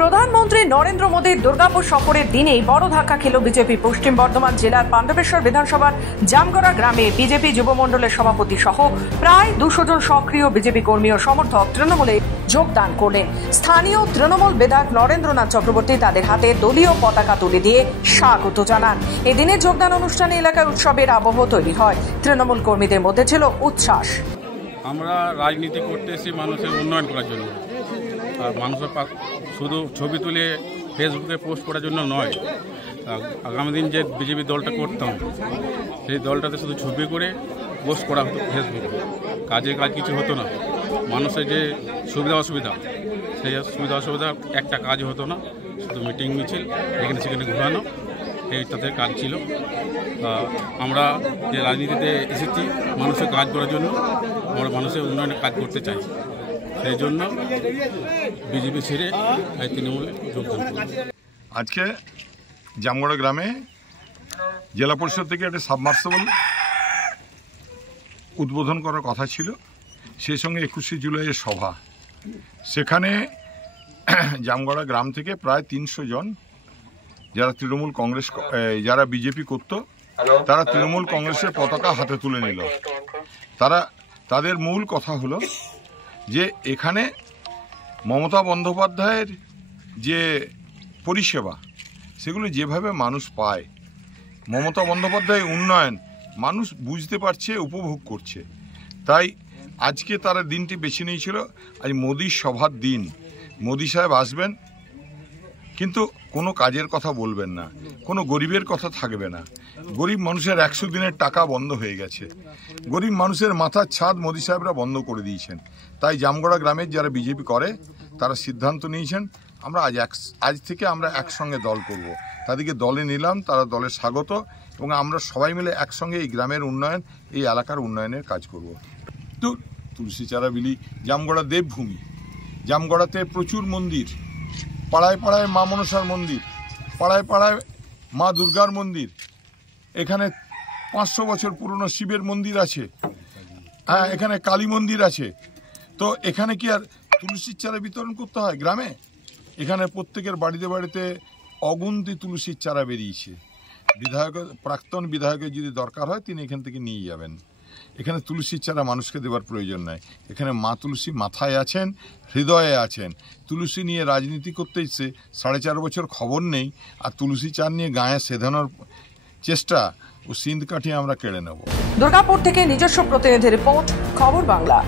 প্রধানমন্ত্রী নরেন্দ্র মোদীর দুর্গাপুর সফরের দিনেই বড় ধাক্কা খেল বিজেপি। পশ্চিম বর্ধমান জেলার পাণ্ডবেশ্বর বিধানসভার জামগড়া গ্রামে বিজেপি যুবমণ্ডলের সভাপতি সহ প্রায় 200 জন সক্রিয় বিজেপি কর্মী ও সমর্থক তৃণমূলে যোগদান করলেন। স্থানীয় তৃণমূল বিধায়ক নরেন্দ্রনাথ চক্রবর্তী তাদের হাতে দলীয় পতাকা তুলে দিয়ে স্বাগত জানান। এদিনে যোগদান অনুষ্ঠানে এলাকায় উৎসবের আবহ তৈরি হয়। তৃণমূল কর্মীদের মধ্যে ছিল উচ্ছ্বাস। আমরা রাজনীতি করতে এসেছি মানুষের উন্নয়ন করার জন্য, আর মানুষের শুধু ছবি তুলে ফেসবুকে পোস্ট করার জন্য নয়। আগামী দিন যে বিজেপি দলটা করতাম, সেই দলটাতে শুধু ছবি করে পোস্ট করা হতো ফেসবুকে, কাজে কাজ কিছু হতো না। মানুষের যে সুবিধা অসুবিধা, সেই সুবিধা অসুবিধা একটা কাজ হতো না, শুধু মিটিং মিছিল এখানে সেখানে ঘোরানো, এই তাদের কাজ ছিল। আমরা যে রাজনীতিতে এসেছি মানুষের কাজ করার জন্য, আমরা মানুষের উন্নয়নে কাজ করতে চাই, সেই জন্য বিজেপি ছেড়ে তৃণমূলে যোগদান করি। আজকে জামগড়া গ্রামে জেলা পরিষদ থেকে একটা সাবমার্সেবল উদ্বোধন করার কথা ছিল, সেই সঙ্গে 21শে জুলাইয়ের সভা। সেখানে জামগড়া গ্রাম থেকে প্রায় 300 জন যারা তৃণমূল কংগ্রেস, যারা বিজেপি করত, তারা তৃণমূল কংগ্রেসের পতাকা হাতে তুলে নিল। তাদের মূল কথা হলো যে এখানে মমতা বন্দ্যোপাধ্যায়ের যে পরিষেবা, সেগুলো যেভাবে মানুষ পায়, মমতা বন্দ্যোপাধ্যায় উন্নয়ন মানুষ বুঝতে পারছে, উপভোগ করছে। তাই আজকে তারা দিনটি বেছে নিয়েছিল, আজ মোদির সভার দিন। মোদি সাহেব আসবেন, কিন্তু কোনো কাজের কথা বলবেন না, কোনো গরিবের কথা থাকবে না। গরিব মানুষের 100 দিনের টাকা বন্ধ হয়ে গেছে, গরিব মানুষের মাথার ছাদ মোদি সাহেবরা বন্ধ করে দিয়েছেন। তাই জামগড়া গ্রামের যারা বিজেপি করে তারা সিদ্ধান্ত নিয়েছেন, আমরা আজ থেকে আমরা একসঙ্গে দল করব। তাদেরকে দলে নিলাম, তারা দলে স্বাগত, এবং আমরা সবাই মিলে একসঙ্গে এই গ্রামের উন্নয়ন, এই এলাকার উন্নয়নের কাজ করব। তো তুলসী চারা বিলি, জামগড়া দেবভূমি, জামগড়াতে প্রচুর মন্দির, পাড়ায় পাড়ায় মা মনসার মন্দির, পাড়ায় পাড়ায় মা দুর্গার মন্দির, এখানে 500 বছর পুরনো শিবের মন্দির আছে, হ্যাঁ এখানে কালী মন্দির আছে। তো এখানে কি আর তুলসীর চারা বিতরণ করতে হয় গ্রামে? এখানে প্রত্যেকের বাড়িতে বাড়িতে অগুন্তি তুলসীর চারা বেরিয়েছে। প্রাক্তন বিধায়কের যদি দরকার হয় তিনি এখান থেকে নিয়ে যাবেন। এখানে তুলসীর চারা মানুষকে দেওয়ার প্রয়োজন নাই। এখানে মা তুলসী মাথায় আছেন, হৃদয়ে আছেন। তুলসী নিয়ে রাজনীতি করতে এসে 4.5 বছর খবর নেই, আর তুলসী চার নিয়ে গায়ে সেধানোর চেষ্টা ও সিন্ধ কাঠিয়ে আমরা কেড়ে নেব। দুর্গাপুর থেকে নিজস্ব প্রতিনিধি রিপোর্ট, খবর বাংলা।